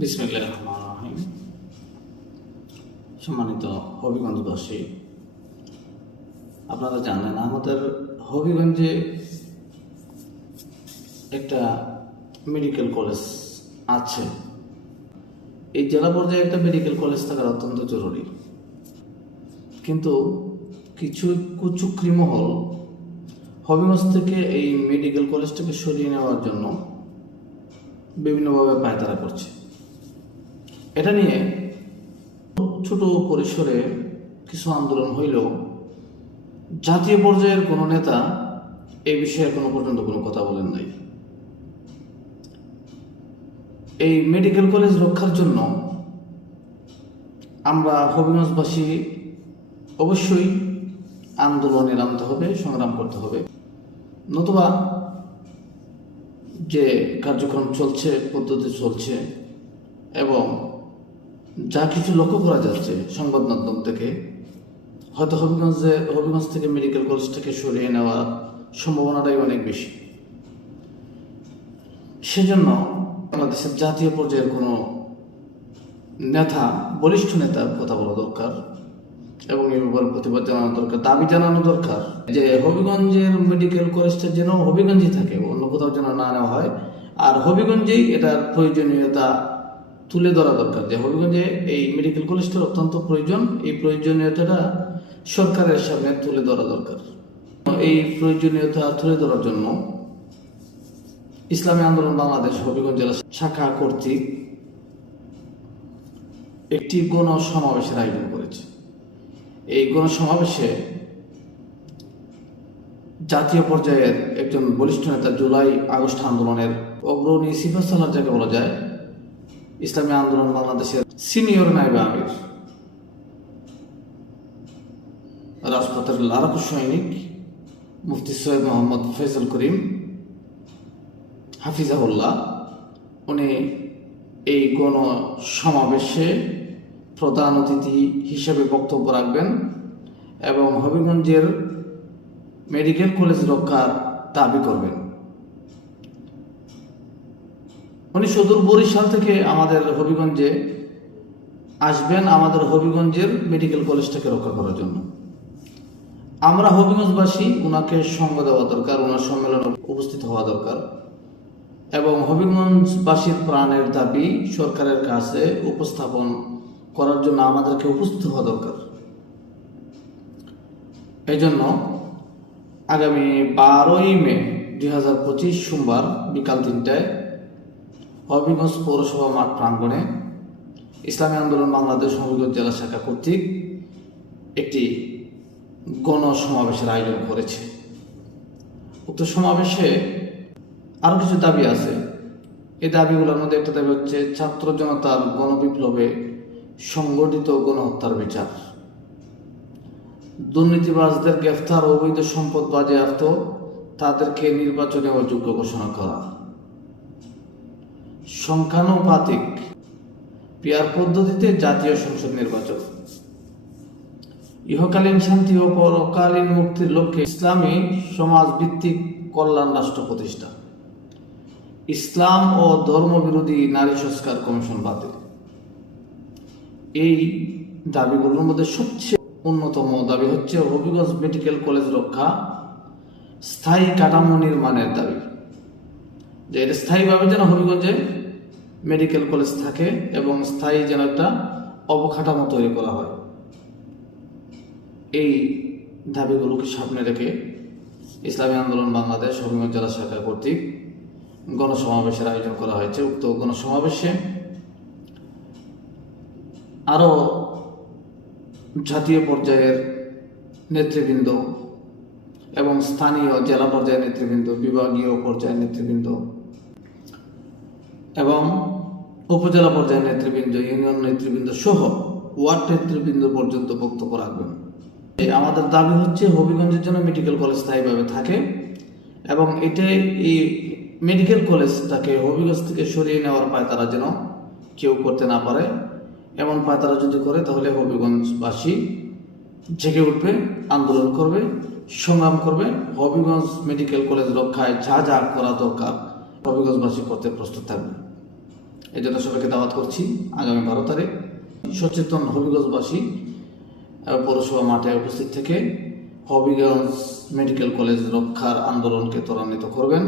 বিসমিল্লাহির রহমানির রহিম। সম্মানিত হবিগঞ্জবাসী, আপনারা জানেন আমাদের হবিগঞ্জে একটা মেডিকেল কলেজ আছে। এই জেলা পর্যায়ে একটা মেডিকেল কলেজ থাকার অত্যন্ত জরুরি, কিন্তু কিছু কুচক্রী মহল হবিগঞ্জ থেকে এই মেডিকেল কলেজটাকে সরিয়ে নেওয়ার জন্য বিভিন্নভাবে পায়তারা করছে। এটা নিয়ে ছোট পরিসরে কিছু আন্দোলন হইলেও জাতীয় পর্যায়ের কোনো নেতা এই বিষয়ে এখনো পর্যন্ত কোনো কথা বলেন নাই। এই মেডিকেল কলেজ রক্ষার জন্য আমরা হবিগঞ্জবাসী অবশ্যই আন্দোলনে নামতে হবে, সংগ্রাম করতে হবে, নতুবা যে কার্যক্রম চলছে, পদ্ধতি চলছে এবং যা কিছু লক্ষ্য করা যাচ্ছে সংবাদ মাধ্যম থেকে, হয়তো হবিগঞ্জ থেকে মেডিকেল কলেজটাকে সরিয়ে নেওয়ার সম্ভাবনাটাই অনেক বেশি। সেজন্য বাংলাদেশের জাতীয় পর্যায়ের কোনো নেতা, বলিষ্ঠ নেতার কথা বলা দরকার এবং এই ব্যাপারে প্রতিবাদ জানানো দরকার, দাবি জানানো দরকার যে হবিগঞ্জের মেডিকেল কলেজটা যেন হবিগঞ্জেই থাকে, অন্য কোথাও যেন না নেওয়া হয়। আর হবিগঞ্জেই এটার প্রয়োজনীয়তা তুলে ধরা দরকার, যে হবিগঞ্জে এই মেডিকেল কলেজটার অত্যন্ত প্রয়োজন। এই প্রয়োজনীয়তাটা সরকারের সামনে তুলে ধরা দরকার। এই প্রয়োজনীয়তা তুলে ধরার জন্য ইসলামী আন্দোলন বাংলাদেশ হবিগঞ্জ জেলা শাখা কর্তৃক একটি গণসমাবেশের আয়োজন করেছে। এই গণসমাবেশে জাতীয় পর্যায়ের একজন বলিষ্ঠ নেতা, জুলাই আগস্ট আন্দোলনের অগ্রণী সিপাহসালার যাকে বলা যায়, ইসলামী আন্দোলন বাংলাদেশের সিনিয়র নায়েবে আমির, রাজপথের লাড়াকু সৈনিক মুফতি সৈয়দ মোহাম্মদ ফয়জুল করিম হাফিজাহুল্লাহ, উনি এই গণসমাবেশে প্রধান অতিথি হিসেবে বক্তব্য রাখবেন এবং হবিগঞ্জের মেডিকেল কলেজ রক্ষার দাবি করবেন। উনি সুদূর বরিশাল থেকে আমাদের হবিগঞ্জে আসবেন, আমাদের হবিগঞ্জের মেডিকেল কলেজটাকে রক্ষা করার জন্য। আমরা হবিগঞ্জবাসী ওনাকে সঙ্গ দেওয়া দরকার, ওনার সম্মেলনে উপস্থিত হওয়া দরকার এবং হবিগঞ্জবাসীর প্রাণের দাবি সরকারের কাছে উপস্থাপন করার জন্য আমাদেরকে উপস্থিত হওয়া দরকার। এই জন্য আগামী 12ই মে 2025 সোমবার বিকাল 3টায় হবিগঞ্জ পৌরসভা মাঠ প্রাঙ্গণে ইসলামী আন্দোলন বাংলাদেশ হবিগঞ্জ জেলা শাখা কর্তৃক একটি গণসমাবেশের আয়োজন করেছে। উক্ত সমাবেশে আরও কিছু দাবি আছে। এই দাবিগুলোর মধ্যে একটা দাবি হচ্ছে ছাত্র জনতার গণবিপ্লবে সংগঠিত গণহত্যার বিচার, দুর্নীতিবাজদের গ্রেফতার, অবৈধ সম্পদ বাজেয়াপ্ত, তাদেরকে নির্বাচনে অযোগ্য ঘোষণা করা, সংখ্যানুপাতিক পিয়ার পদ্ধতিতে জাতীয় সংসদ নির্বাচন, ইহকালীন শান্তি ও পরকালীন মুক্তির লক্ষ্যে ইসলামী সমাজ ভিত্তিক কল্যাণ রাষ্ট্র প্রতিষ্ঠা, ইসলাম ও ধর্মবিরোধী নারী সংস্কার কমিশন বাতিল। এই দাবিগুলোর মধ্যে সবচেয়ে অন্যতম দাবি হচ্ছে হবিগঞ্জ মেডিকেল কলেজ রক্ষা, স্থায়ী কাঠামো নির্মাণের দাবি, যে এটা স্থায়ীভাবে যেন হবিগঞ্জে মেডিকেল কলেজ থাকে এবং স্থায়ী যেন একটা অবকাঠামো তৈরি করা হয়। এই দাবিগুলোকে সামনে রেখে ইসলামী আন্দোলন বাংলাদেশ হবিগঞ্জ জেলা শাখা কর্তৃক গণসমাবেশের আয়োজন করা হয়েছে। উক্ত গণসমাবেশে আরও জাতীয় পর্যায়ের নেতৃবৃন্দ এবং স্থানীয় জেলা পর্যায়ের নেতৃবৃন্দ, বিভাগীয় পর্যায়ের নেতৃবৃন্দ এবং উপজেলা পর্যায়ের নেতৃবৃন্দ, ইউনিয়ন নেতৃবৃন্দ সহ ওয়ার্ড নেতৃবৃন্দ পর্যন্ত বক্তব্য রাখবেন। আমাদের দাবি হচ্ছে হবিগঞ্জের জন্য মেডিকেল কলেজ স্থায়ীভাবে থাকে এবং এটাই এই মেডিকেল কলেজটাকে হবিগঞ্জ থেকে সরিয়ে নেওয়ার পায়তারা যেন কেউ করতে না পারে। এমন পায়তারা যদি করে তাহলে হবিগঞ্জবাসী জেগে উঠবে, আন্দোলন করবে, সংগ্রাম করবে। হবিগঞ্জ মেডিকেল কলেজ রক্ষায় যা যা করা দরকার হবিগঞ্জবাসী করতে প্রস্তুত থাকবে। এই জন্য সবাইকে দাওয়াত করছি আগামী 12 তারিখ সচেতন হবিগঞ্জবাসী পৌরসভা মাঠে উপস্থিত থেকে হবিগঞ্জ মেডিকেল কলেজ রক্ষার আন্দোলনকে ত্বরান্বিত করবেন।